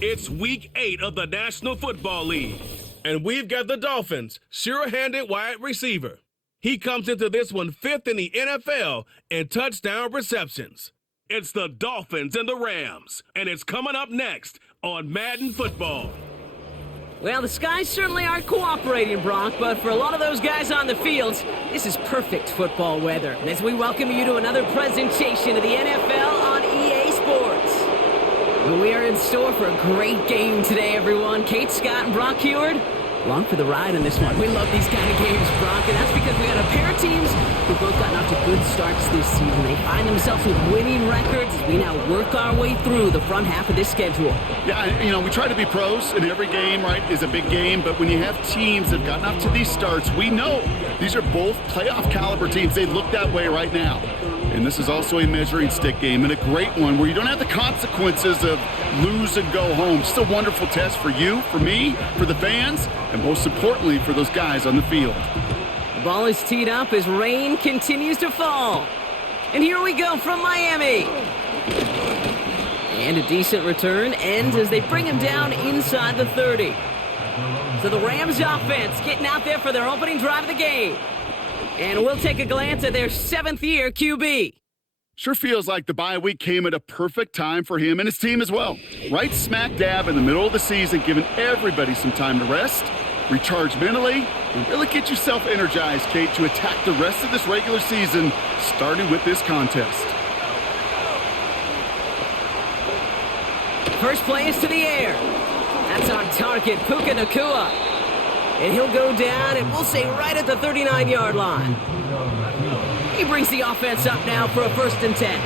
It's Week 8 of the National Football League, and we've got the Dolphins' sure-handed wide receiver. He comes into this one 5th in the NFL in touchdown receptions. It's the Dolphins and the Rams, and it's coming up next on Madden Football. Well, the skies certainly aren't cooperating, Brock, but for a lot of those guys on the fields, this is perfect football weather. And as we welcome you to another presentation of the NFL on EA Sports. We are in store for a great game today, everyone. Kate Scott and Brock Heward, along for the ride in this one. We love these kind of games, Brock, and that's because we got a pair of teams who've both gotten off to good starts this season. They find themselves with winning records as we now work our way through the front half of this schedule. Yeah, we try to be pros, and every game, right, is a big game, but when you have teams that have gotten off to these starts, we know these are both playoff caliber teams. They look that way right now. And this is also a measuring stick game, and a great one where you don't have the consequences of lose and go home. Just a wonderful test for you, for me, for the fans, and most importantly, for those guys on the field. The ball is teed up as rain continues to fall. And here we go from Miami. And a decent return ends as they bring him down inside the 30. So the Rams offense getting out there for their opening drive of the game. And we'll take a glance at their 7th-year QB. Sure feels like the bye week came at a perfect time for him and his team as well. Right smack dab in the middle of the season, giving everybody some time to rest, recharge mentally, and really get yourself energized, Kate, to attack the rest of this regular season, starting with this contest. First play is to the air. That's on target, Puka Nacua. And he'll go down, and we'll say right at the 39-yard line. He brings the offense up now for a 1st and 10.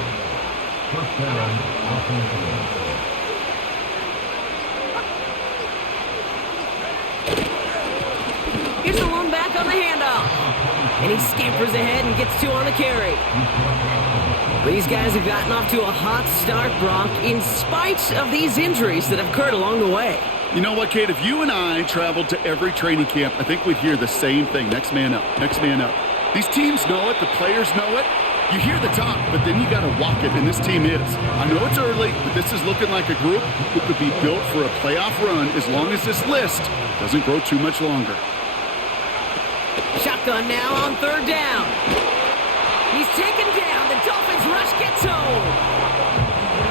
Here's the lone back on the handoff. And he scampers ahead and gets 2 on the carry. These guys have gotten off to a hot start, Brock, in spite of these injuries that have occurred along the way. You know what, Kate? If you and I traveled to every training camp, I think we'd hear the same thing. Next man up, next man up. These teams know it. The players know it. You hear the talk, but then you got to walk it, and this team is. I know it's early, but this is looking like a group who could be built for a playoff run as long as this list doesn't grow too much longer. Shotgun now on 3rd down. He's taken down. The Dolphins rush gets home.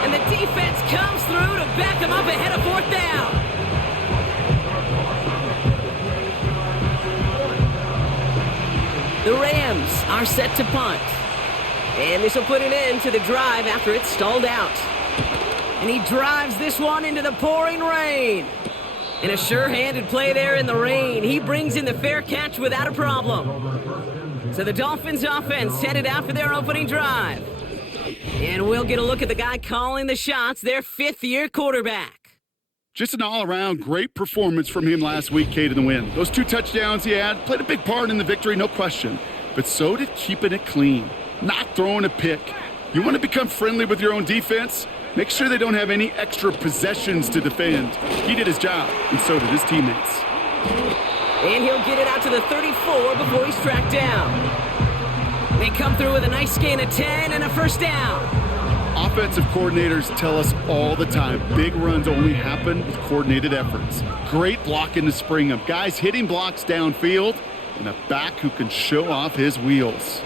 And the defense comes through to back him up ahead of 4th down. The Rams are set to punt. And this will put an end to the drive after it's stalled out. And he drives this one into the pouring rain. And a sure-handed play there in the rain. He brings in the fair catch without a problem. So the Dolphins offense headed out for their opening drive. And we'll get a look at the guy calling the shots, their 5th-year quarterback. Just an all-around great performance from him last week, Kate, in the win. Those 2 touchdowns he had played a big part in the victory, no question. But so did keeping it clean, not throwing a pick. You want to become friendly with your own defense? Make sure they don't have any extra possessions to defend. He did his job, and so did his teammates. And he'll get it out to the 34 before he's tracked down. They come through with a nice gain of 10 and a 1st down. Offensive coordinators tell us all the time, big runs only happen with coordinated efforts. Great blocking to spring them. Guys hitting blocks downfield, and a back who can show off his wheels.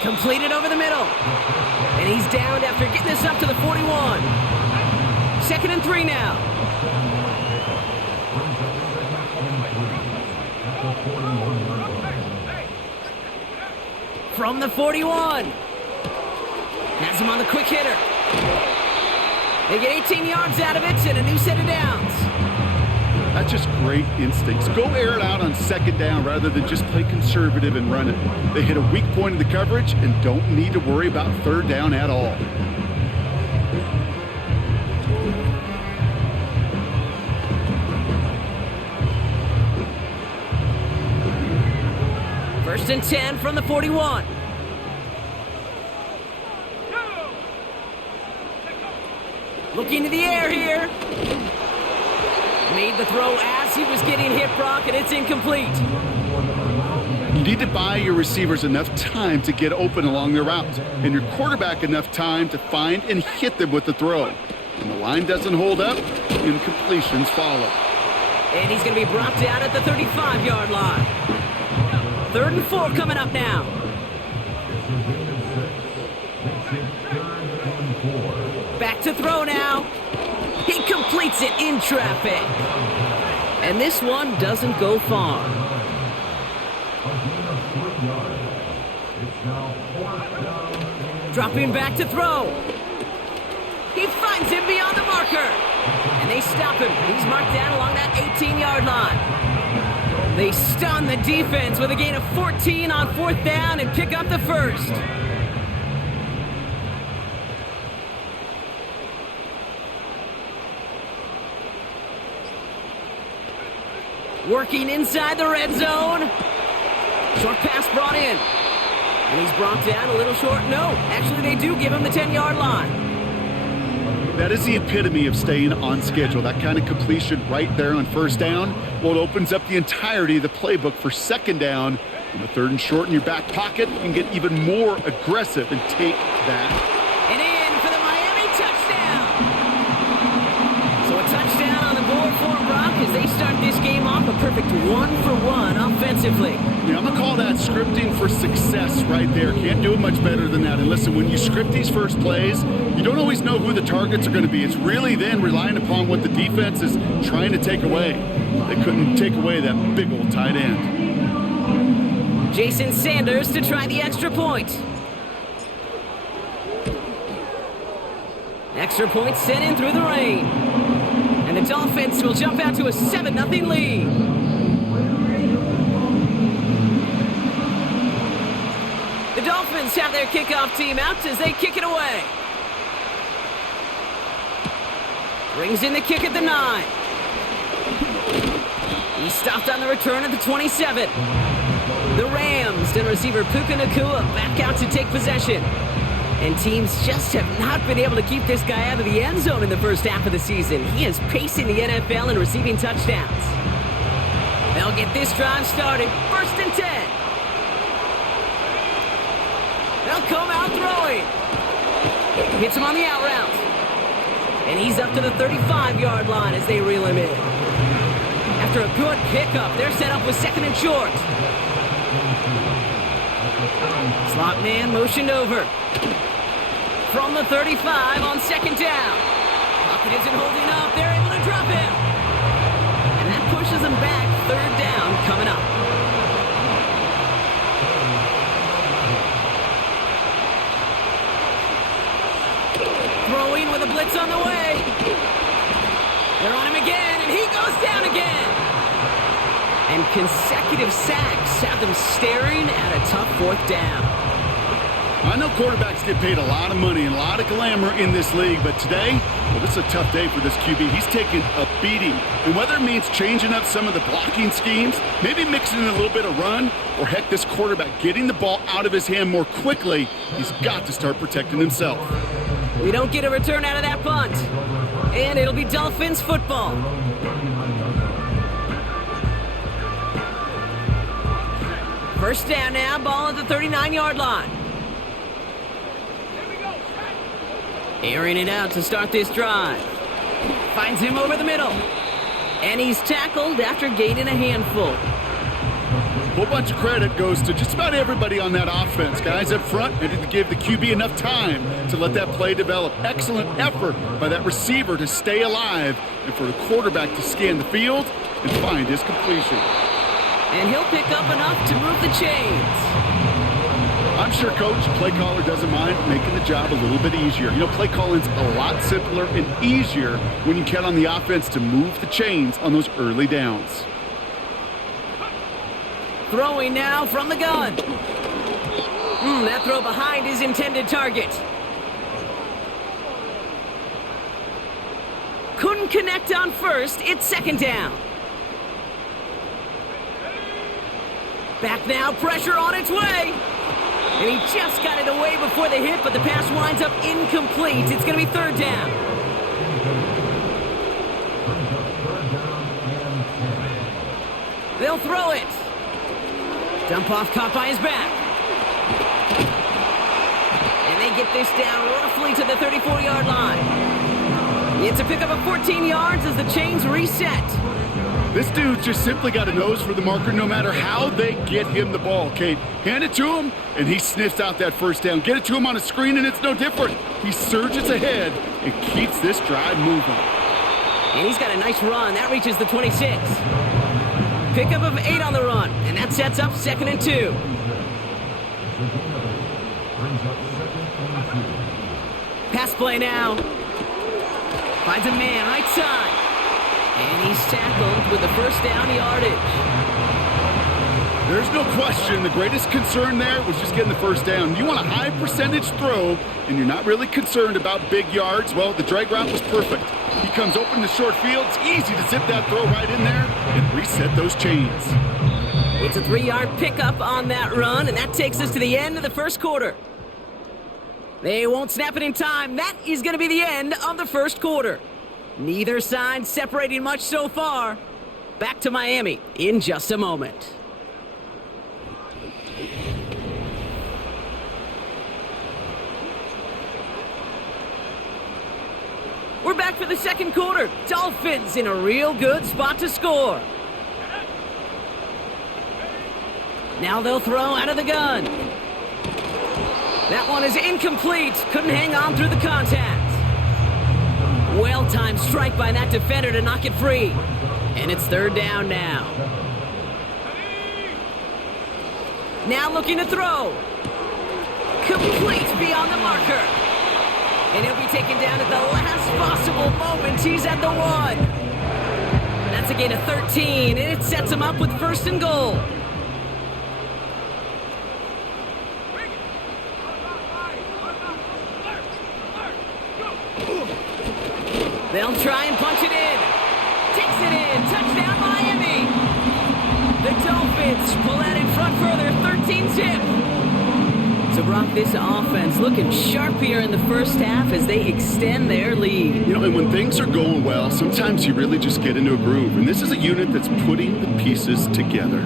Completed over the middle. And he's downed after getting this up to the 41. 2nd and 3 now. From the 41. Has him on the quick hitter. They get 18 yards out of it and a new set of downs. That's just great instincts. Go air it out on 2nd down rather than just play conservative and run it. They hit a weak point in the coverage and don't need to worry about 3rd down at all. First and 10 from the 41. Looking to the air here. Made the throw as he was getting hit, Brock, and it's incomplete. You need to buy your receivers enough time to get open along their route, and your quarterback enough time to find and hit them with the throw. When the line doesn't hold up, incompletions follow. And he's going to be brought down at the 35-yard line. 3rd and 4 coming up now. Back to throw now. He completes it in traffic. And this one doesn't go far. Dropping back to throw. He finds him beyond the marker. And they stop him. He's marked down along that 18-yard line. They stun the defense with a gain of 14 on 4th down and pick up the first. Working inside the red zone. Short pass brought in. And he's brought down a little short. No, actually they do give him the 10-yard line. That is the epitome of staying on schedule. That kind of completion right there on 1st down. Well, it opens up the entirety of the playbook for 2nd down. On the 3rd and short in your back pocket, you can get even more aggressive and take that. And in for the Miami touchdown. So a touchdown on the board for Brock as they start this game off a perfect 1-for-1 offensively. Yeah, I'm going to call that scripting for success right there. Can't do it much better than that. And listen, when you script these first plays, you don't always know who the targets are going to be. It's really then relying upon what the defense is trying to take away. They couldn't take away that big old tight end. Jason Sanders to try the extra point. Extra point sent in through the rain. And the Dolphins will jump out to a 7-0 lead. The Dolphins have their kickoff team out as they kick it away. Brings in the kick at the 9. He stopped on the return at the 27. The Rams and receiver Puka Nacua back out to take possession. And teams just have not been able to keep this guy out of the end zone in the first half of the season. He is pacing the NFL and receiving touchdowns. They'll get this drive started. 1st and 10. They'll come out throwing. Hits him on the out route. And he's up to the 35-yard line as they reel him in. After a good pickup, they're set up with 2nd and short. Slot man motioned over. From the 35 on 2nd down. Pocket isn't holding up. They're able to drop him. And that pushes him back. 3rd down coming up. Throwing with a blitz on the way. They're on him again, and he goes down again. And consecutive sacks have them staring at a tough 4th down. I know quarterbacks get paid a lot of money and a lot of glamour in this league, but today, well, this is a tough day for this QB. He's taking a beating. And whether it means changing up some of the blocking schemes, maybe mixing in a little bit of run, or heck, this quarterback getting the ball out of his hand more quickly, he's got to start protecting himself. We don't get a return out of that punt. And it'll be Dolphins football. First down now, ball at the 39-yard line. Airing it out to start this drive. Finds him over the middle. And he's tackled after gaining a handful. A whole bunch of credit goes to just about everybody on that offense. Guys up front needed to give the QB enough time to let that play develop. Excellent effort by that receiver to stay alive and for the quarterback to scan the field and find his completion. And he'll pick up enough to move the chains. I'm sure Coach, play caller, doesn't mind making the job a little bit easier. You know, play calling's a lot simpler and easier when you count on the offense to move the chains on those early downs. Throwing now from the gun. That throw behind his intended target. Couldn't connect on first. It's 2nd down. Back now, pressure on its way. And he just got it away before the hit, but the pass winds up incomplete. It's going to be 3rd down. They'll throw it. Dump off caught by his back. And they get this down roughly to the 34-yard line. It's a pickup of 14 yards as the chains reset. This dude just simply got a nose for the marker no matter how they get him the ball, Kate. Hand it to him, and he sniffs out that first down. Get it to him on a screen, and it's no different. He surges ahead and keeps this drive moving. And he's got a nice run. That reaches the 26. Pickup of 8 on the run, and that sets up 2nd and 2. Pass play now. Finds a man right side. And he's tackled with the first down yardage. There's no question. The greatest concern there was just getting the first down. You want a high percentage throw, and you're not really concerned about big yards. Well, the drag route was perfect. He comes open the short field. It's easy to zip that throw right in there and reset those chains. It's a 3-yard pickup on that run, and that takes us to the end of the first quarter. They won't snap it in time. That is going to be the end of the first quarter. Neither side separating much so far. Back to Miami in just a moment. We're back for the second quarter. Dolphins in a real good spot to score. Now they'll throw out of the gun. That one is incomplete. Couldn't hang on through the contact. Well-timed strike by that defender to knock it free. And it's 3rd down now. Now looking to throw. Complete beyond the marker. And he'll be taken down at the last possible moment. He's at the 1. That's a gain of 13, and it sets him up with 1st and goal. They'll try and punch it in. Takes it in. Touchdown, Miami. The Dolphins pull that in front further. 13-zip. So, Brock, this offense looking sharp here in the first half as they extend their lead. You know, and when things are going well, sometimes you really just get into a groove. And this is a unit that's putting the pieces together.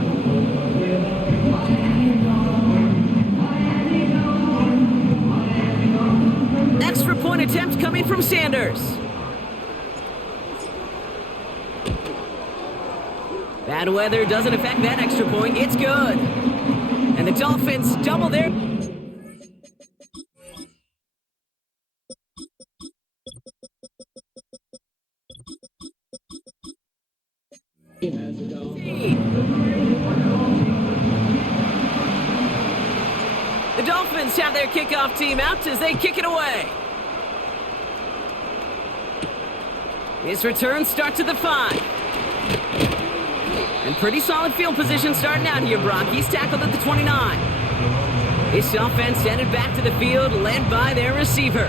Extra point attempt coming from Sanders. Bad weather doesn't affect that extra point. It's good. And the Dolphins double their... The Dolphins have their kickoff team out as they kick it away. His return starts at the 5. And pretty solid field position starting out here, Brock. He's tackled at the 29. This offense headed back to the field, led by their receiver.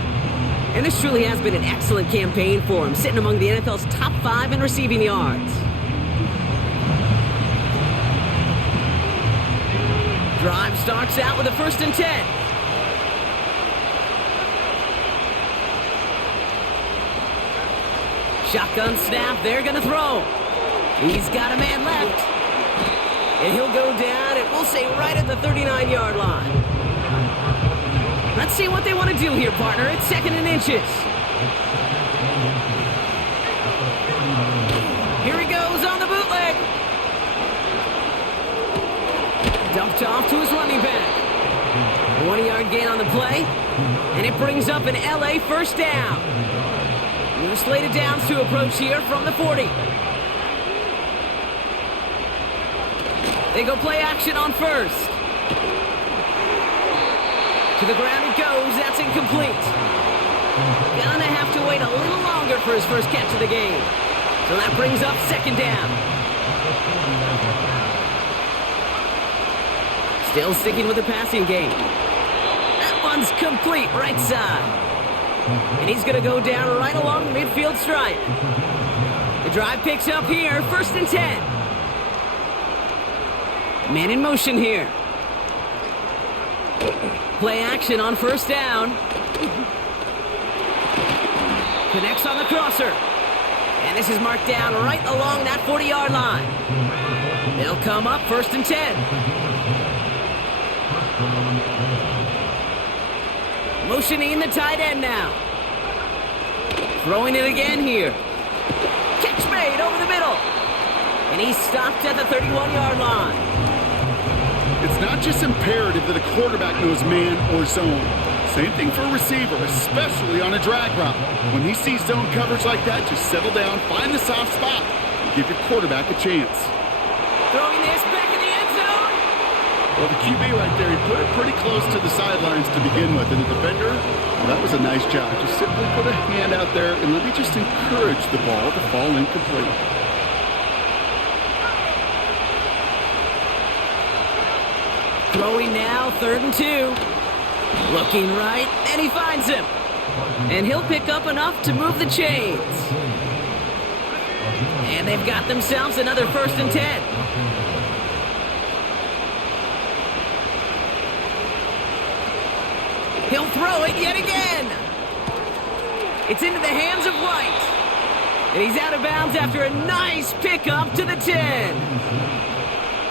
And this truly has been an excellent campaign for him, sitting among the NFL's top 5 in receiving yards. Drive starts out with a 1st and 10. Shotgun snap, they're going to throw. He's got a man left. And he'll go down, and we'll say right at the 39-yard line. Let's see what they want to do here, partner. It's 2nd and inches. Here he goes on the bootleg. Dumped off to his running back. 1-yard gain on the play. And it brings up an LA first down. New slated downs to approach here from the 40. They go play action on 1st. To the ground it goes. That's incomplete. Gonna have to wait a little longer for his first catch of the game. So that brings up 2nd down. Still sticking with the passing game. That one's complete right side. And he's going to go down right along the midfield stripe. The drive picks up here. 1st and 10. Man in motion here. Play action on 1st down. Connects on the crosser. And this is marked down right along that 40-yard line. They'll come up 1st and 10. Motioning the tight end now. Throwing it again here. Catch made over the middle. And he's stopped at the 31-yard line. It's not just imperative that a quarterback knows man or zone. Same thing for a receiver, especially on a drag route. When he sees zone coverage like that, just settle down, find the soft spot, and give your quarterback a chance. Throwing this back in the end zone. Well, the QB right there, he put it pretty close to the sidelines to begin with. And the defender, well, that was a nice job. Just simply put a hand out there and let me just encourage the ball to fall incomplete. Throwing now, 3rd and 2. Looking right, and he finds him. And he'll pick up enough to move the chains. And they've got themselves another 1st and 10. He'll throw it yet again. It's into the hands of White. And he's out of bounds after a nice pickup to the 10.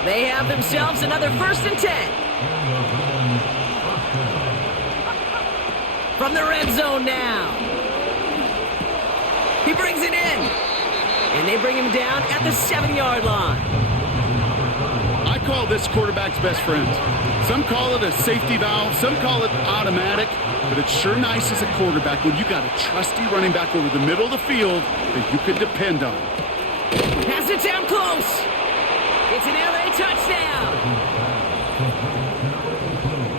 They have themselves another 1st and 10. From the red zone now. He brings it in. And they bring him down at the 7-yard line. I call this quarterback's best friend. Some call it a safety valve, some call it automatic, but it's sure nice as a quarterback when you got a trusty running back over the middle of the field that you can depend on. Pass it down close. It's an LA touchdown.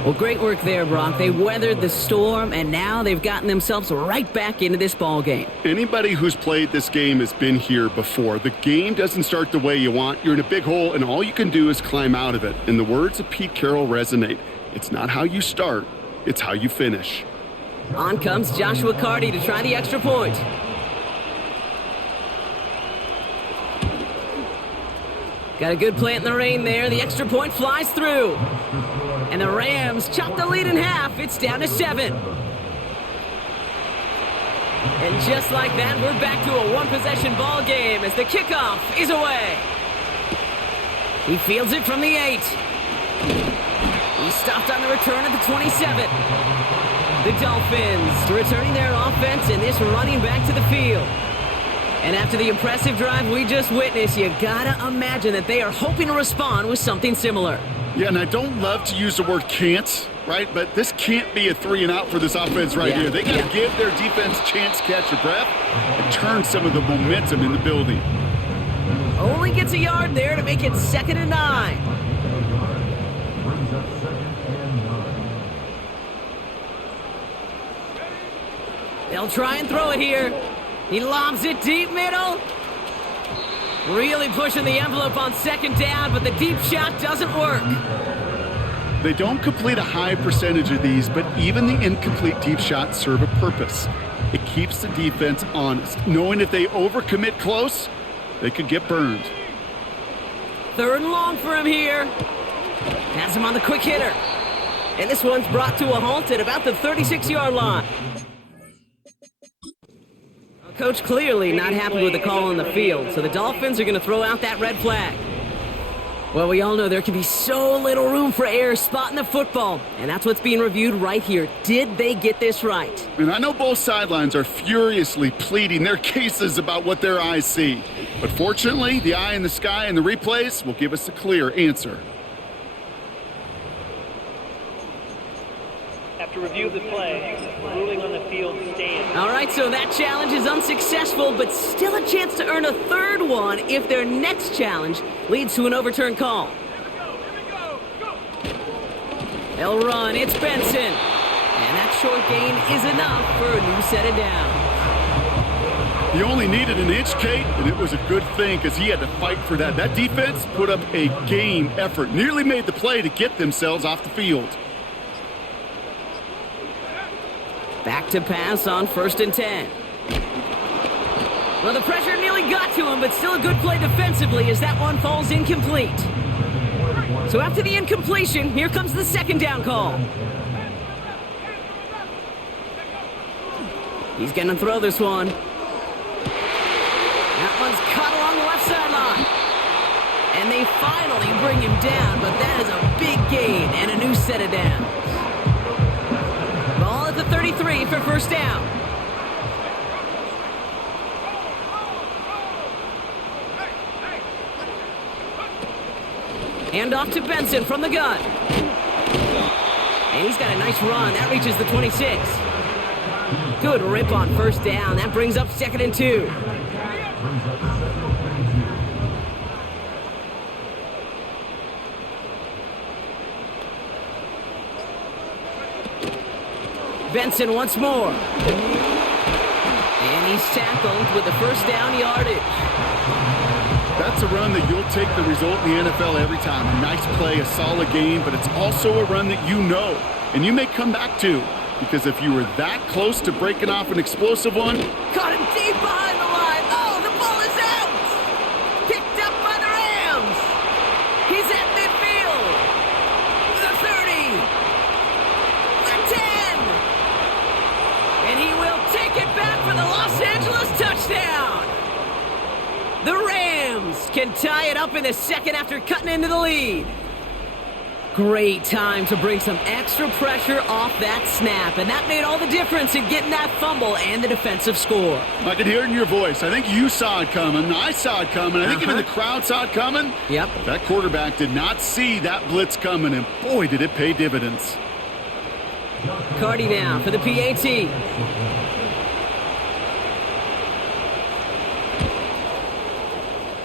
Well, great work there, Brock. They weathered the storm, and now they've gotten themselves right back into this ball game. Anybody who's played this game has been here before. The game doesn't start the way you want. You're in a big hole, and all you can do is climb out of it. And the words of Pete Carroll resonate. It's not how you start, it's how you finish. On comes Joshua Carty to try the extra point. Got a good plant in the rain there. The extra point flies through. And the Rams chop the lead in half. It's down to 7. And just like that, we're back to a one-possession ball game as the kickoff is away. He fields it from the 8. He stopped on the return at the 27. The Dolphins returning their offense and this running back to the field. And after the impressive drive we just witnessed, you gotta imagine that they are hoping to respond with something similar. Yeah, and I don't love to use the word can't, right? But this can't be a 3-and-out for this offense right here. They got to give their defense a chance to catch their breath and turn some of the momentum in the building. Only gets a yard there to make it 2nd and 9. They'll try and throw it here. He lobs it deep middle. Really pushing the envelope on 2nd down, but the deep shot doesn't work. They don't complete a high percentage of these, but even the incomplete deep shots serve a purpose. It keeps the defense honest, knowing if they overcommit close, they could get burned. 3rd and long for him here. Has him on the quick hitter. And this one's brought to a halt at about the 36-yard line. Coach clearly not happy with the call on the field, so the Dolphins are going to throw out that red flag. Well, we all know there can be so little room for error spotting the football, and that's what's being reviewed right here. Did they get this right? And I know both sidelines are furiously pleading their cases about what their eyes see. But fortunately, the eye in the sky and the replays will give us a clear answer. After review of the play, ruling on the field stands. All right, so that challenge is unsuccessful, but still a chance to earn a 3rd one if their next challenge leads to an overturned call. They'll run. It's Benson. And that short gain is enough for a new set of downs. He only needed an inch, Kate, and it was a good thing because he had to fight for that. That defense put up a game effort, nearly made the play to get themselves off the field. Back to pass on 1st and 10. Well, the pressure nearly got to him, but still a good play defensively as that one falls incomplete. So after the incompletion, here comes the 2nd down call. He's going to throw this one. That one's caught along the left sideline. And they finally bring him down, but that is a big gain and a new set of downs. 33 for first down. Hand off to Benson from the gun. And he's got a nice run. That reaches the 26. Good rip on first down. That brings up 2nd and 2. Benson once more. And he's tackled with the first down yardage. That's a run that you'll take the result in the NFL every time. A nice play, a solid game, but it's also a run that you know, and you may come back to, because if you were that close to breaking off an explosive one. Caught him deep behind the line. Oh, the ball is out. Picked up by the Rams. He's at midfield. The 30. The 10. And he will take it back for the Los Angeles touchdown. The Rams can tie it up in the second after cutting into the lead. Great time to bring some extra pressure off that snap, and that made all the difference in getting that fumble and the defensive score. I could hear it in your voice. I think you saw it coming. I saw it coming. I think even the crowd saw it coming. Yep. That quarterback did not see that blitz coming, and boy, did it pay dividends. Cardi now for the PAT.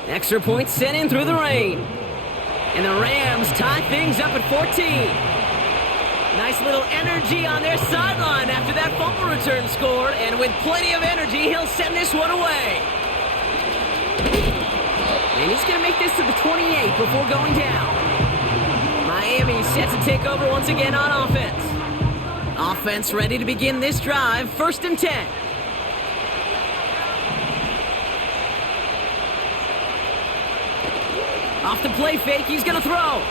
Extra point sent in through the rain. And the Rams tie things up at 14. Nice little energy on their sideline after that fumble return scored. And with plenty of energy, he'll send this one away. And he's going to make this to the 28 before going down. Miami set to take over once again on offense. Offense ready to begin this drive. 1st and 10. Off the play fake, he's going to throw.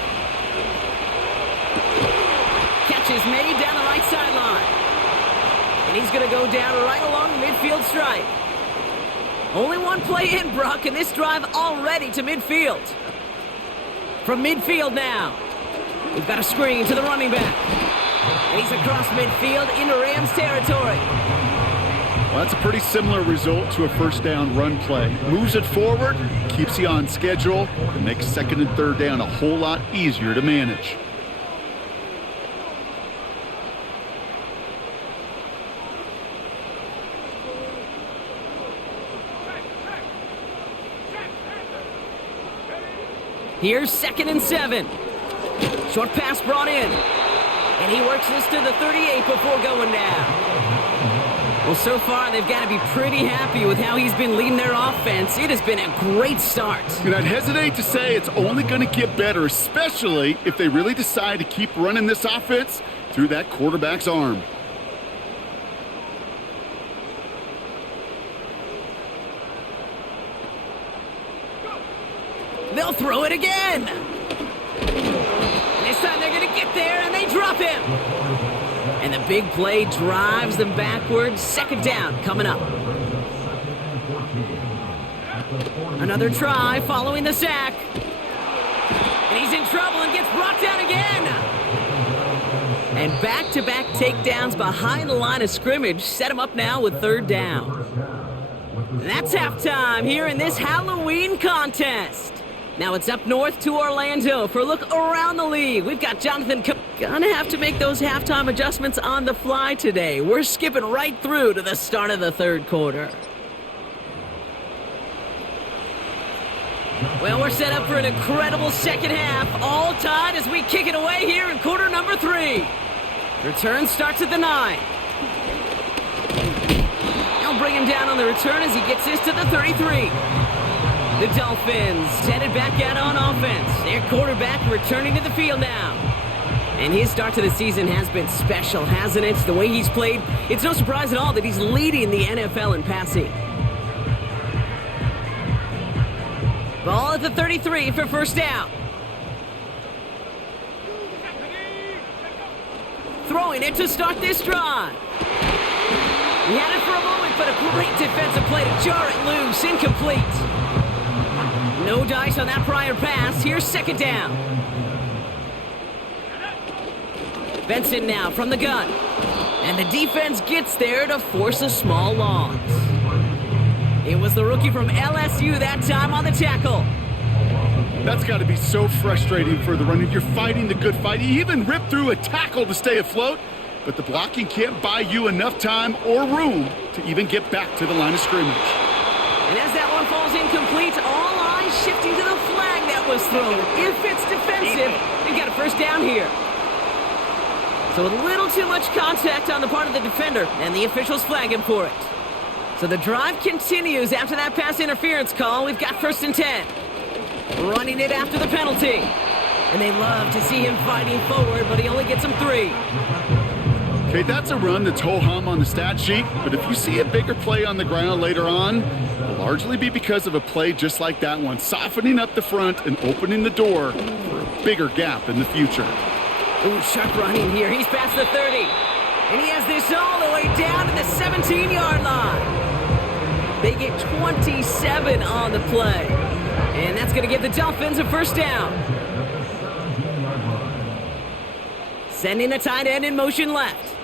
Catch is made down the right sideline. And he's going to go down right along the midfield stripe. Only one play in, Brock, and this drive already to midfield. From midfield now. We've got a screen to the running back. And he's across midfield into Rams territory. Well, that's a pretty similar result to a first down run play. Moves it forward, keeps you on schedule, and makes 2nd and 3rd down a whole lot easier to manage. Here's 2nd and 7. Short pass brought in. And he works this to the 38 before going down. Well, so far, they've got to be pretty happy with how he's been leading their offense. It has been a great start. And I'd hesitate to say it's only going to get better, especially if they really decide to keep running this offense through that quarterback's arm. They'll throw it again. This time they're going to get there, and they drop him. And the big play drives them backwards. 2nd down coming up. Another try following the sack. And he's in trouble and gets brought down again. And back-to-back takedowns behind the line of scrimmage set him up now with 3rd down. That's halftime here in this Halloween contest. Now it's up north to Orlando for a look around the league. We've got Jonathan gonna have to make those halftime adjustments on the fly today. We're skipping right through to the start of the 3rd quarter. Well, we're set up for an incredible second half. All tied as we kick it away here in quarter number 3. Return starts at the 9. They'll bring him down on the return as he gets this to the 33. The Dolphins headed back out on offense. Their quarterback returning to the field now. And his start to the season has been special, hasn't it? The way he's played, it's no surprise at all that he's leading the NFL in passing. Ball at the 33 for first down. Throwing it to start this drive. He had it for a moment, but a great defensive play to jar it loose. Incomplete. No dice on that prior pass. Here's 2nd down. Benson now from the gun. And the defense gets there to force a small loss. It was the rookie from LSU that time on the tackle. That's got to be so frustrating for the runner. You're fighting the good fight. You even ripped through a tackle to stay afloat, but the blocking can't buy you enough time or room to even get back to the line of scrimmage. And as that one falls incomplete, all eyes shifting to the flag that was thrown. If it's defensive, they've got a first down here. So a little too much contact on the part of the defender, and the officials flag him for it. So the drive continues after that pass interference call. We've got 1st and 10. Running it after the penalty. And they love to see him fighting forward, but he only gets them 3. Okay, that's a run that's ho-hum on the stat sheet, but if you see a bigger play on the ground later on, it'll largely be because of a play just like that one, softening up the front and opening the door for a bigger gap in the future. Ooh, sharp running here. He's past the 30. And he has this all the way down to the 17-yard line. They get 27 on the play. And that's going to give the Dolphins a first down. Sending the tight end in motion left.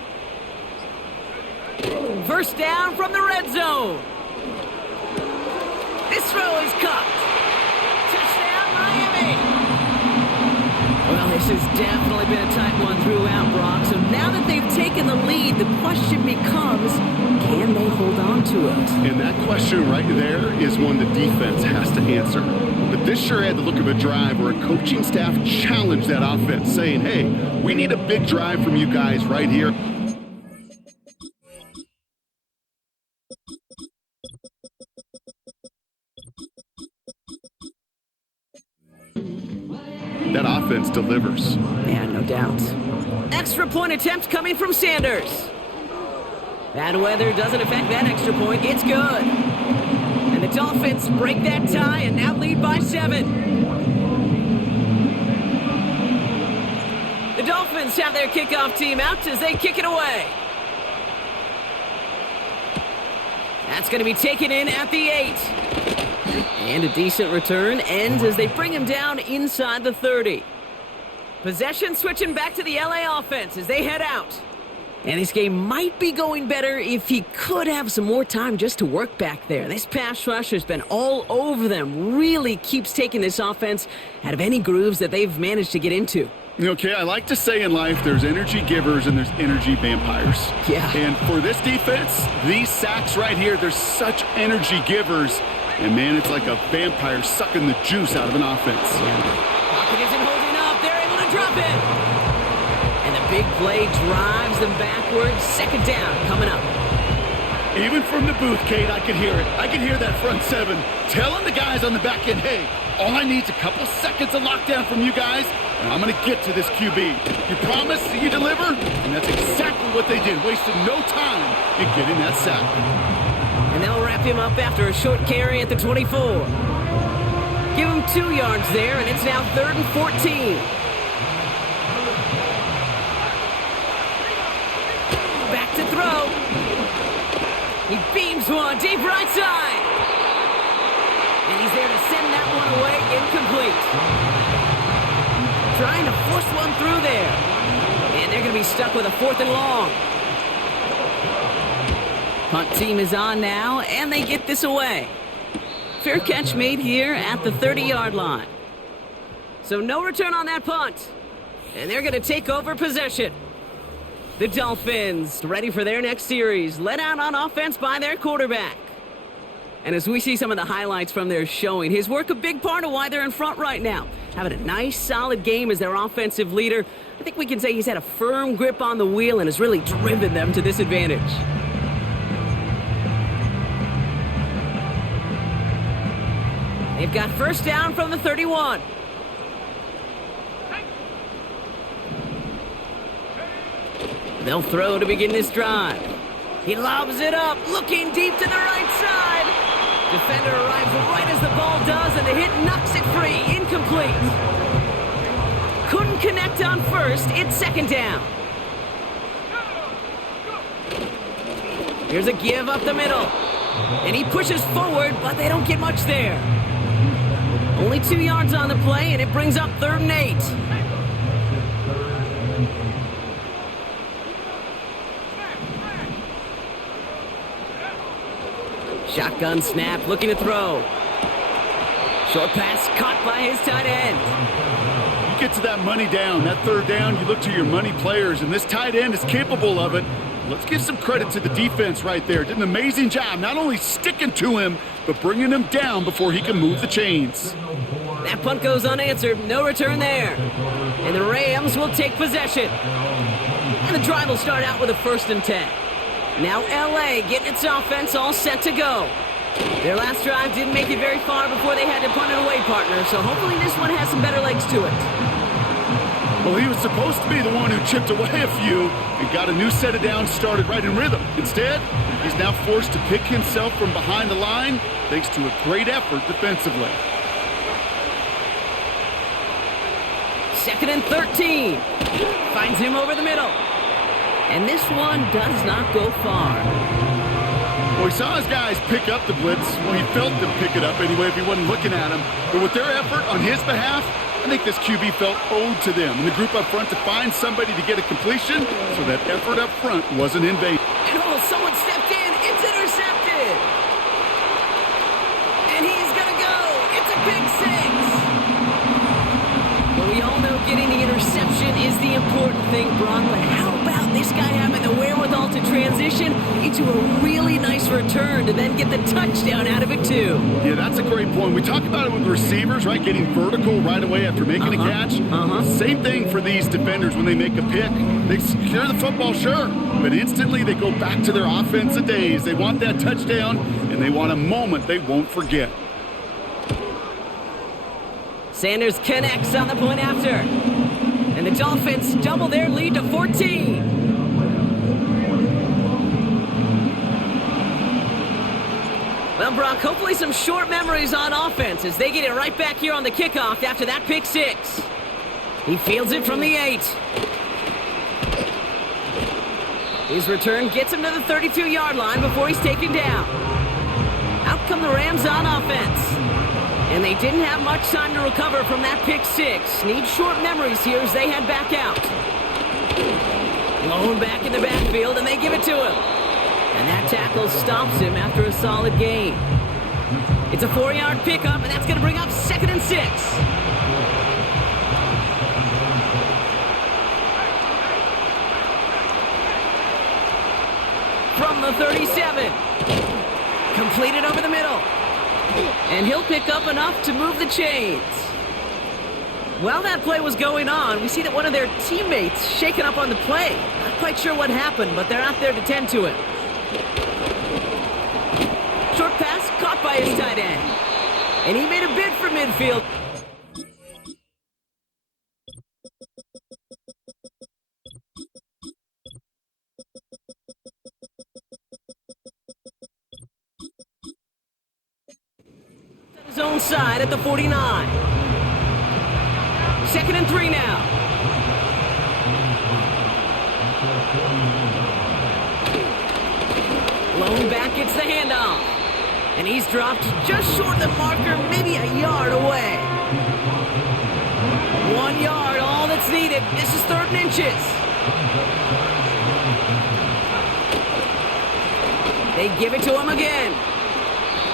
First down from the red zone. This throw is caught. Touchdown, Miami. Well, this has definitely been a tight one throughout, Brock. So now that they've taken the lead, the question becomes, can they hold on to it? And that question right there is one the defense has to answer. But this sure had the look of a drive where a coaching staff challenged that offense, saying, hey, we need a big drive from you guys right here. That offense delivers. Yeah, no doubt. Extra point attempt coming from Sanders. Bad weather doesn't affect that extra point. It's good. And the Dolphins break that tie and now lead by 7. The Dolphins have their kickoff team out as they kick it away. That's going to be taken in at the 8. And a decent return ends as they bring him down inside the 30. Possession switching back to the LA offense as they head out. And this game might be going better if he could have some more time just to work back there. This pass rush has been all over them. Really keeps taking this offense out of any grooves that they've managed to get into. Okay, I like to say in life there's energy givers and there's energy vampires. Yeah. And for this defense, these sacks right here, they're such energy givers. And man, it's like a vampire sucking the juice out of an offense. Pocket isn't holding up. They're able to drop it. And the big play drives them backwards. Second down coming up. Even from the booth, Kate, I can hear it. I can hear that front 7 telling the guys on the back end, hey, all I need is a couple seconds of lockdown from you guys, and I'm going to get to this QB. You promise, you deliver? And that's exactly what they did, wasting no time in getting that sack. And they'll wrap him up after a short carry at the 24. Give him 2 yards there, and it's now 3rd and 14. Back to throw. He beams one deep right side. And he's there to send that one away incomplete. Trying to force one through there. And they're going to be stuck with a 4th and long. Punt team is on now, and they get this away. Fair catch made here at the 30-yard line. So no return on that punt. And they're going to take over possession. The Dolphins ready for their next series, led out on offense by their quarterback. And as we see some of the highlights from their showing, his work a big part of why they're in front right now. Having a nice, solid game as their offensive leader. I think we can say he's had a firm grip on the wheel and has really driven them to this advantage. They've got first down from the 31. They'll throw to begin this drive. He lobs it up, looking deep to the right side. Defender arrives right as the ball does, and the hit knocks it free. Incomplete. Couldn't connect on first. It's second down. Here's a give up the middle. And he pushes forward, but they don't get much there. Only 2 yards on the play, and it brings up 3rd and 8. Shotgun snap, looking to throw. Short pass caught by his tight end. You get to that money down, that third down, you look to your money players, and this tight end is capable of it. Let's give some credit to the defense right there. Did an amazing job not only sticking to him, but bringing him down before he can move the chains. That punt goes unanswered. No return there. And the Rams will take possession. And the drive will start out with a 1st and 10. Now LA getting its offense all set to go. Their last drive didn't make it very far before they had to punt it away, partner. So hopefully this one has some better legs to it. Well, he was supposed to be the one who chipped away a few and got a new set of downs started right in rhythm. Instead, he's now forced to pick himself from behind the line thanks to a great effort defensively. 2nd and 13. Finds him over the middle. And this one does not go far. Well, he saw his guys pick up the blitz. Well, he felt them pick it up anyway if he wasn't looking at him. But with their effort on his behalf, I think this QB felt owed to them and the group up front to find somebody to get a completion, so that effort up front wasn't in vain. And someone stepped in. It's intercepted. And he's going to go. It's a big 6. Well, we all know getting the interception is the important thing, Brock, but how about this guy having the wherewithal to transition into a really nice return to then get the touchdown out of it, too? Yeah, that's a great point. We talk about it with receivers, right? Getting vertical right away after making a catch. Same thing for these defenders when they make a pick. They secure the football, sure, but instantly they go back to their offensive days. They want that touchdown, and they want a moment they won't forget. Sanders connects on the point after. And the Dolphins double their lead to 14. Well, Brock, hopefully some short memories on offense as they get it right back here on the kickoff after that pick 6. He fields it from the 8. His return gets him to the 32-yard line before he's taken down. Out come the Rams on offense. And they didn't have much time to recover from that pick 6. Need short memories here as they head back out. Blown back in the backfield, and they give it to him. And that tackle stops him after a solid gain. It's a 4-yard pickup, and that's going to bring up 2nd and 6. From the 37. Completed over the middle. And he'll pick up enough to move the chains. While that play was going on, we see that one of their teammates shaken up on the play. Not quite sure what happened, but they're out there to tend to it. Short pass caught by his tight end. And he made a bid for midfield. His own side at the 49. 2nd and 3 now. Blown back gets the handoff. And he's dropped just short of the marker, maybe a yard away. 1 yard, all that's needed. This is 3rd and inches. They give it to him again.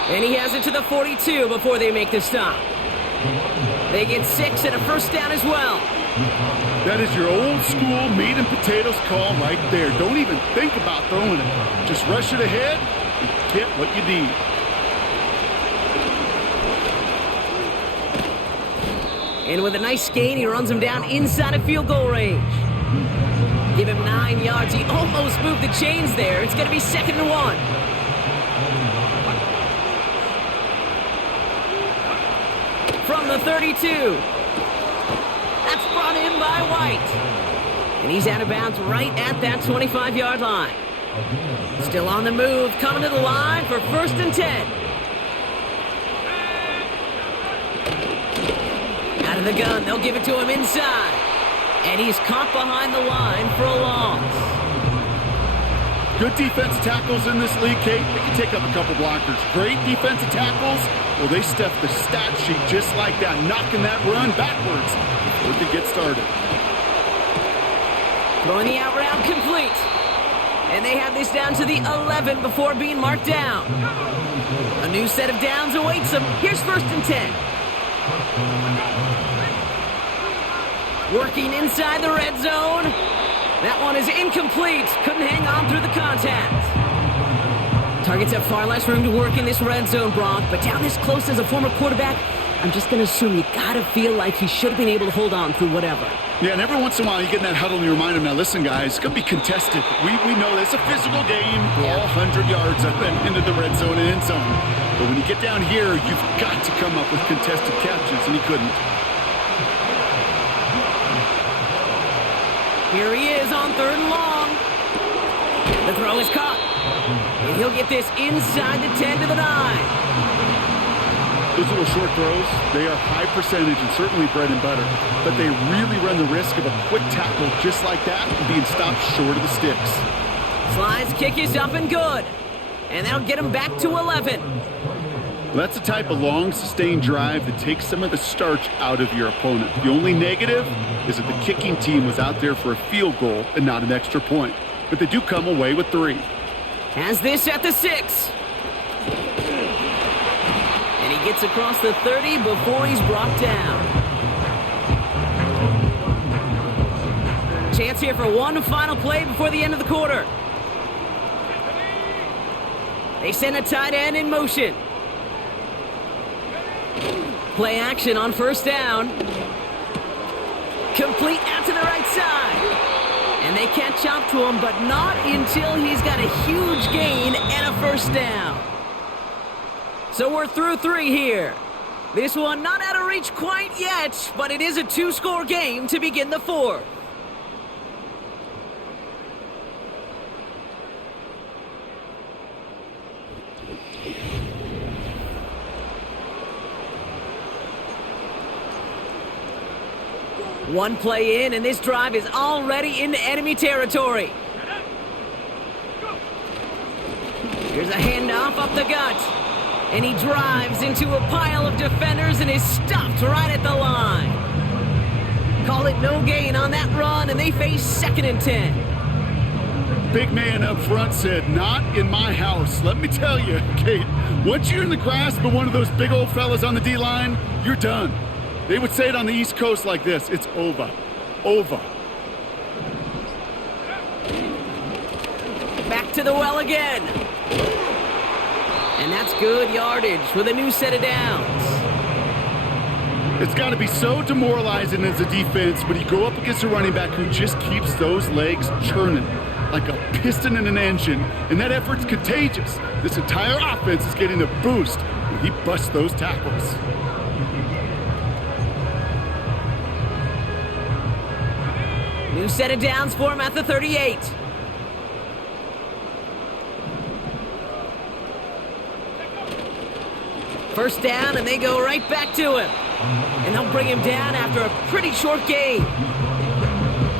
And he has it to the 42 before they make the stop. They get 6 and a 1st down as well. That is your old school meat and potatoes call right there. Don't even think about throwing it. Just rush it ahead and get what you need. And with a nice gain, he runs him down inside of field goal range. Give him 9 yards. He almost moved the chains there. It's going to be 2nd and 1. From the 32. That's brought in by White. And he's out of bounds right at that 25-yard line. Still on the move, coming to the line for 1st and 10. Out of the gun, they'll give it to him inside. And he's caught behind the line for a loss. Good defensive tackles in this league, Kate. They can take up a couple blockers. Great defensive tackles. Well, they stuff the stat sheet just like that, knocking that run backwards before it could get started. Throwing the out route complete. And they have this down to the 11 before being marked down. A new set of downs awaits them. Here's 1st and 10. Working inside the red zone. That one is incomplete. Couldn't hang on through the contact. Targets have far less room to work in this red zone, Brock, but down this close as a former quarterback, I'm just going to assume you got to feel like he should have been able to hold on through whatever. Yeah, and every once in a while you get in that huddle and you remind him, now listen, guys, it's going to be contested. We know it's a physical game, all 100 yards up and into the red zone and end zone. But when you get down here, you've got to come up with contested catches, and he couldn't. Here he is on 3rd and long. The throw is caught. And he'll get this inside the 10 to the 9. Those little short throws, they are high percentage and certainly bread and butter. But they really run the risk of a quick tackle just like that and being stopped short of the sticks. Slide's kick is up and good. And that'll get him back to 11. Well, that's the type of long, sustained drive that takes some of the starch out of your opponent. The only negative is that the kicking team was out there for a field goal and not an extra point. But they do come away with 3. Has this at the 6. And he gets across the 30 before he's brought down. Chance here for one final play before the end of the quarter. They send a tight end in motion. Play action on 1st down. Complete out to the right side. And they catch up to him, but not until he's got a huge gain and a 1st down. So we're through 3 here. This one not out of reach quite yet, but it is a 2-score game to begin the 4th. One play in, and this drive is already into enemy territory. Here's a handoff up the gut. And he drives into a pile of defenders and is stopped right at the line. Call it no gain on that run, and they face 2nd and 10. Big man up front said, not in my house. Let me tell you, Kate, once you're in the grasp of one of those big old fellas on the D-line, you're done. They would say it on the East Coast like this, it's over. Over. Back to the well again. And that's good yardage with a new set of downs. It's got to be so demoralizing as a defense when you go up against a running back who just keeps those legs churning like a piston in an engine, and that effort's contagious. This entire offense is getting a boost when he busts those tackles. New set of downs for him at the 38. First down, and they go right back to him. And they'll bring him down after a pretty short gain.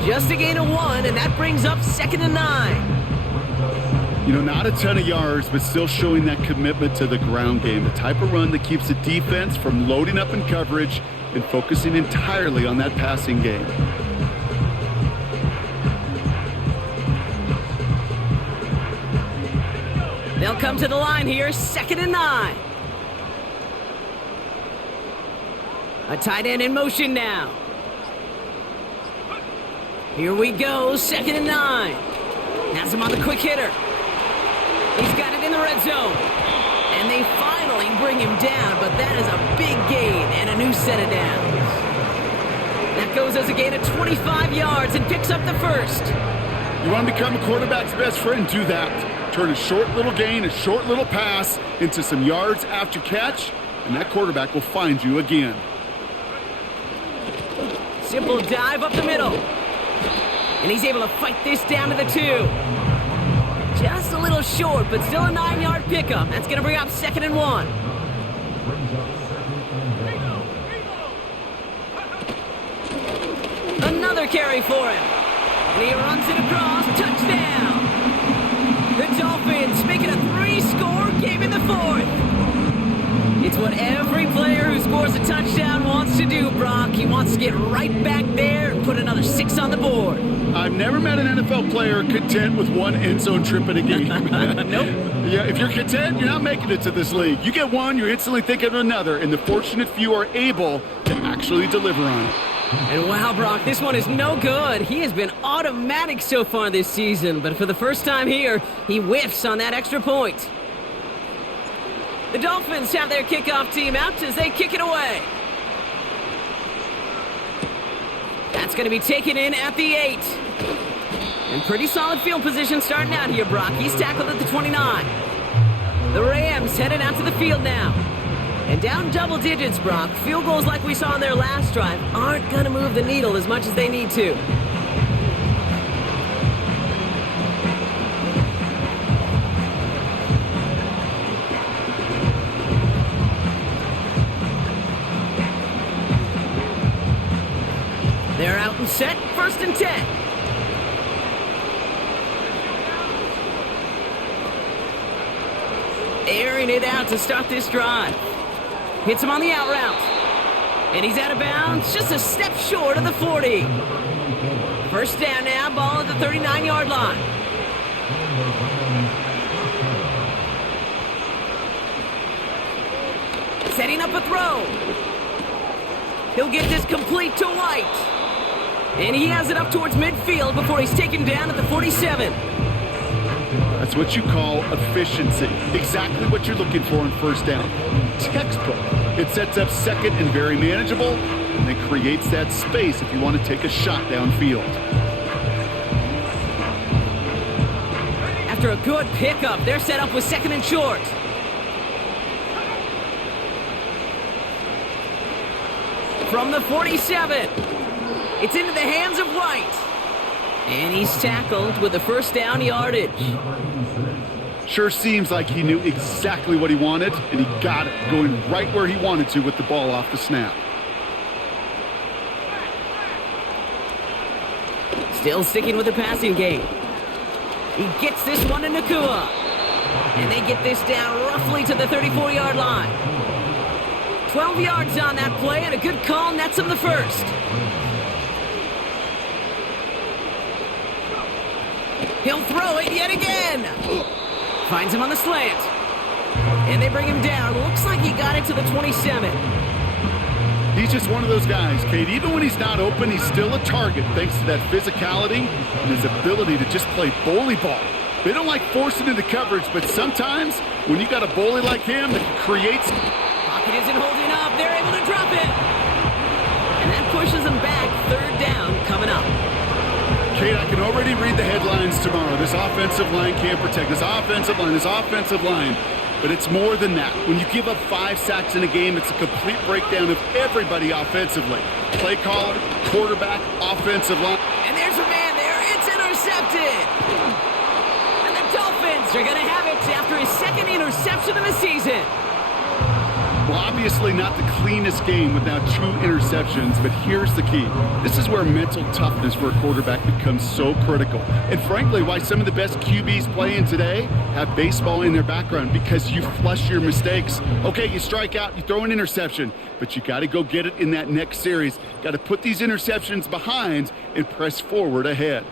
Just a gain of 1, and that brings up 2nd and 9. You know, not a ton of yards, but still showing that commitment to the ground game. The type of run that keeps the defense from loading up in coverage and focusing entirely on that passing game. They'll come to the line here, 2nd and 9. A tight end in motion now. Here we go, 2nd and 9. Has him on the quick hitter. He's got it in the red zone. And they finally bring him down, but that is a big gain and a new set of downs. That goes as a gain of 25 yards and picks up the 1st. You want to become a quarterback's best friend? Do that. Turn a short little gain, a short little pass into some yards after catch, and that quarterback will find you again. Simple dive up the middle. And he's able to fight this down to the 2. Just a little short, but still a 9-yard pickup. That's going to bring up 2nd and 1. Another carry for him. And he runs it across. Touchdown. The Dolphins make it a 3-score game in the 4th. It's what every player who scores a touchdown wants to do, Brock. He wants to get right back there and put another Another 6 on the board. I've never met an NFL player content with one end zone trip in a game. Nope. Yeah, if you're content, you're not making it to this league. You get one, you're instantly thinking of another, and the fortunate few are able to actually deliver on it. And wow, Brock, this one is no good. He has been automatic so far this season, but for the first time here, he whiffs on that extra point. The Dolphins have their kickoff team out as they kick it away. That's going to be taken in at the 8. And pretty solid field position starting out here, Brock. He's tackled at the 29. The Rams headed out to the field now. And down double digits, Brock. Field goals like we saw on their last drive aren't going to move the needle as much as they need to. They're out and set, 1st and 10. Airing it out to start this drive. Hits him on the out route. And he's out of bounds, just a step short of the 40. First down now, ball at the 39-yard line. Setting up a throw. He'll get this complete to White. And he has it up towards midfield before he's taken down at the 47. That's what you call efficiency. Exactly what you're looking for on first down. Textbook. It sets up second and very manageable, and it creates that space if you want to take a shot downfield. After a good pickup, they're set up with 2nd and short. From the 47, it's into the hands of White. And he's tackled with the first down yardage. Sure seems like he knew exactly what he wanted, and he got it, going right where he wanted to with the ball off the snap. Still sticking with the passing game. He gets this one to Nakua. And they get this down roughly to the 34-yard line. 12 yards on that play, and a good call nets him the first. He'll throw it yet again. Finds him on the slant. And they bring him down. Looks like he got it to the 27. He's just one of those guys, Kate. Even when he's not open, he's still a target thanks to that physicality and his ability to just play bully ball. They don't like forcing into coverage, but sometimes when you got a bully like him that creates... Pocket isn't holding up. They're able to drop it. And that pushes them back. 3rd down coming up. Kate, I can already read the headlines tomorrow. This offensive line can't protect. This offensive line. But it's more than that. When you give up 5 sacks in a game, it's a complete breakdown of everybody offensively. Play caller, quarterback, offensive line. And there's a man there. It's intercepted. And the Dolphins are going to have it after his 2nd interception of the season. Well, obviously not the cleanest game without 2 interceptions, but here's the key. This is where mental toughness for a quarterback becomes so critical. And frankly, why some of the best QBs playing today have baseball in their background, because you flush your mistakes. Okay, you strike out, you throw an interception, but you got to go get it in that next series. Got to put these interceptions behind and press forward ahead.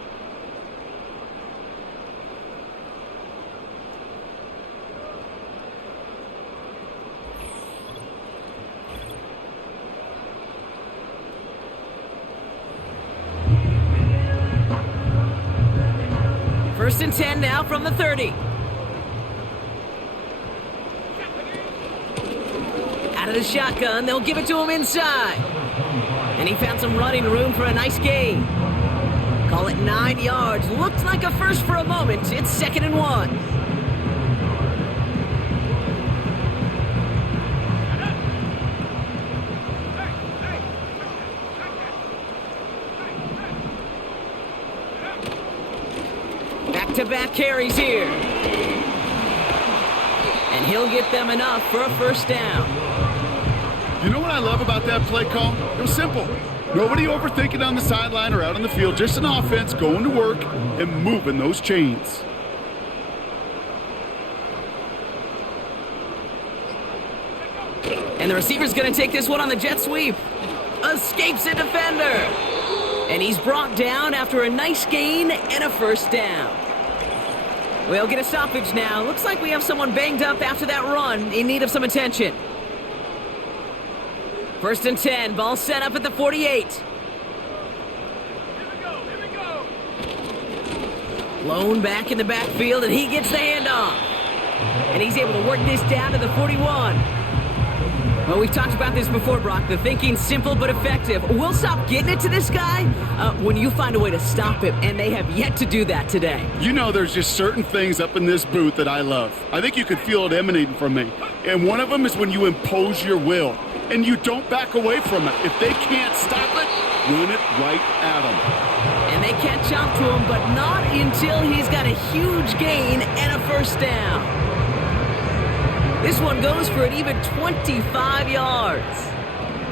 First and 10 now from the 30. Out of the shotgun, they'll give it to him inside. And he found some running room for a nice gain. Call it 9 yards. Looked like a first for a moment. It's 2nd and 1. Back-to-back carries here. And he'll get them enough for a first down. You know what I love about that play call? It was simple. Nobody overthinking on the sideline or out on the field. Just an offense going to work and moving those chains. And the receiver's going to take this one on the jet sweep. Escapes a defender. And he's brought down after a nice gain and a first down. We'll get a stoppage now. Looks like we have someone banged up after that run in need of some attention. 1st and 10, ball set up at the 48. Lone back in the backfield, and he gets the handoff. And he's able to work this down to the 41. Well, we've talked about this before, Brock. The thinking's simple but effective. We'll stop getting it to this guy when you find a way to stop him, and they have yet to do that today. You know, there's just certain things up in this booth that I love. I think you could feel it emanating from me. And one of them is when you impose your will, and you don't back away from it. If they can't stop it, run it right at them. And they catch up to him, but not until he's got a huge gain and a first down. This one goes for an even 25 yards.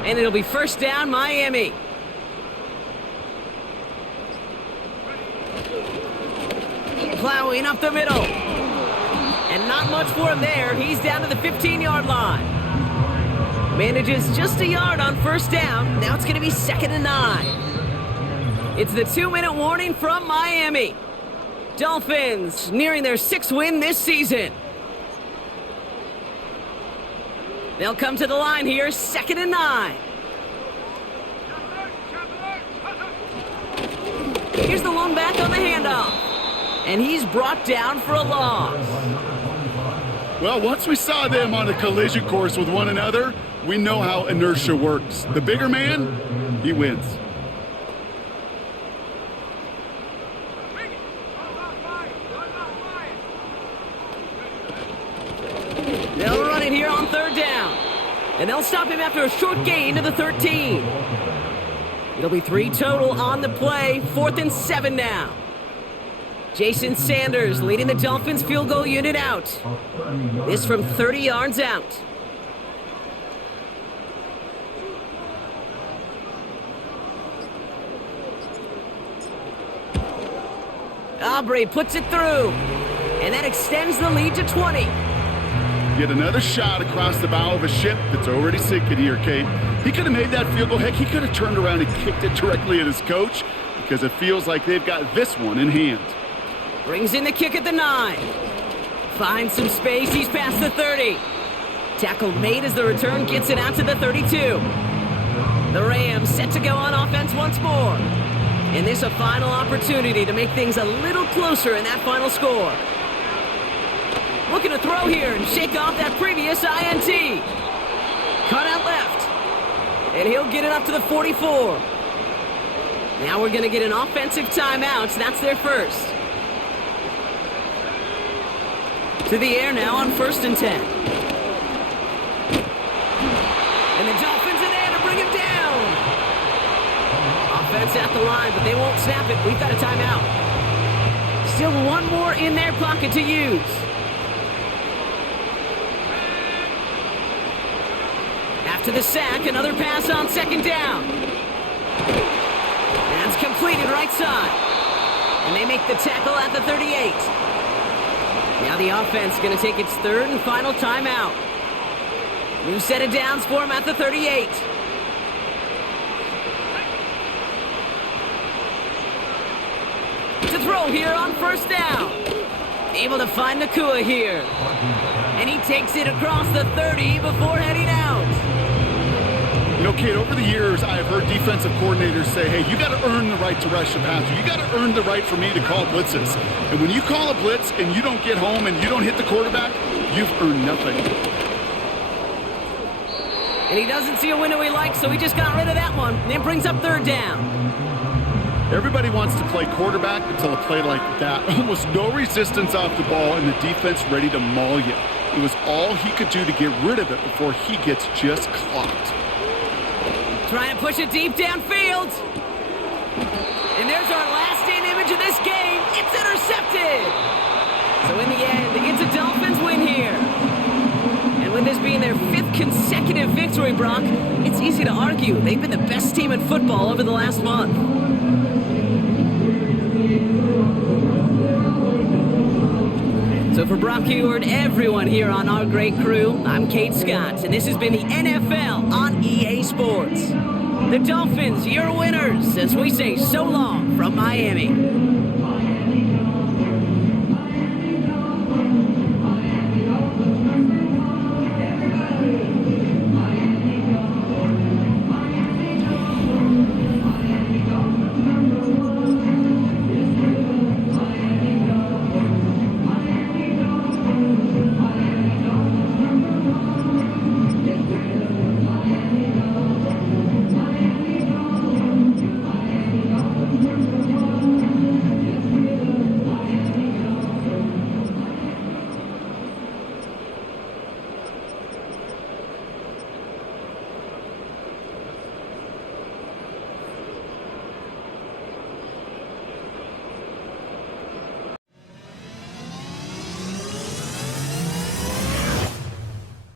And it'll be first down, Miami. Plowing up the middle. And not much for him there. He's down to the 15-yard line. Manages just a yard on first down. Now it's going to be 2nd and 9. It's the 2-minute warning from Miami. Dolphins nearing their 6th win this season. They'll come to the line here, 2nd and 9. Here's the lone back on the handoff. And he's brought down for a loss. Well, once we saw them on a collision course with one another, we know how inertia works. The bigger man, he wins. They'll run it here on 3rd down. And they'll stop him after a short gain to the 13. It'll be 3 total on the play. 4th and 7 now. Jason Sanders leading the Dolphins field goal unit out. This from 30 yards out. Aubrey puts it through. And that extends the lead to 20. Get another shot across the bow of a ship that's already sinking here, Kate. He could have made that field goal. Heck, he could have turned around and kicked it directly at his coach because it feels like they've got this one in hand. Brings in the kick at the 9. Finds some space. He's past the 30. Tackle made as the return gets it out to the 32. The Rams set to go on offense once more. And this a final opportunity to make things a little closer in that final score. Looking to throw here and shake off that previous INT. Cut out left. And he'll get it up to the 44. Now we're going to get an offensive timeout. So that's their first. To the air now on 1st and 10. And the Dolphins are there to bring him down. Offense at the line, but they won't snap it. We've got a timeout. Still one more in their pocket to use. After the sack, another pass on 2nd down. That's completed right side. And they make the tackle at the 38. Now the offense going to take its 3rd and final timeout. New set of downs for him at the 38. To throw here on 1st down. Able to find Nakua here. And he takes it across the 30 before heading out. You know, Kate, over the years, I've heard defensive coordinators say, hey, you got to earn the right to rush the passer. You got to earn the right for me to call blitzes. And when you call a blitz and you don't get home and you don't hit the quarterback, you've earned nothing. And he doesn't see a window he likes, so he just got rid of that one. And it brings up 3rd down. Everybody wants to play quarterback until a play like that. Almost no resistance off the ball and the defense ready to maul you. It was all he could do to get rid of it before he gets just clocked. Trying to push it deep downfield. And there's our lasting image of this game. It's intercepted. So in the end, it's a Dolphins win here. And with this being their 5th consecutive victory, Brock, it's easy to argue they've been the best team in football over the last month. So for Brock Ewart, everyone here on our great crew, I'm Kate Scott, and this has been the NFL on EA Sports. The Dolphins, your winners, as we say so long from Miami.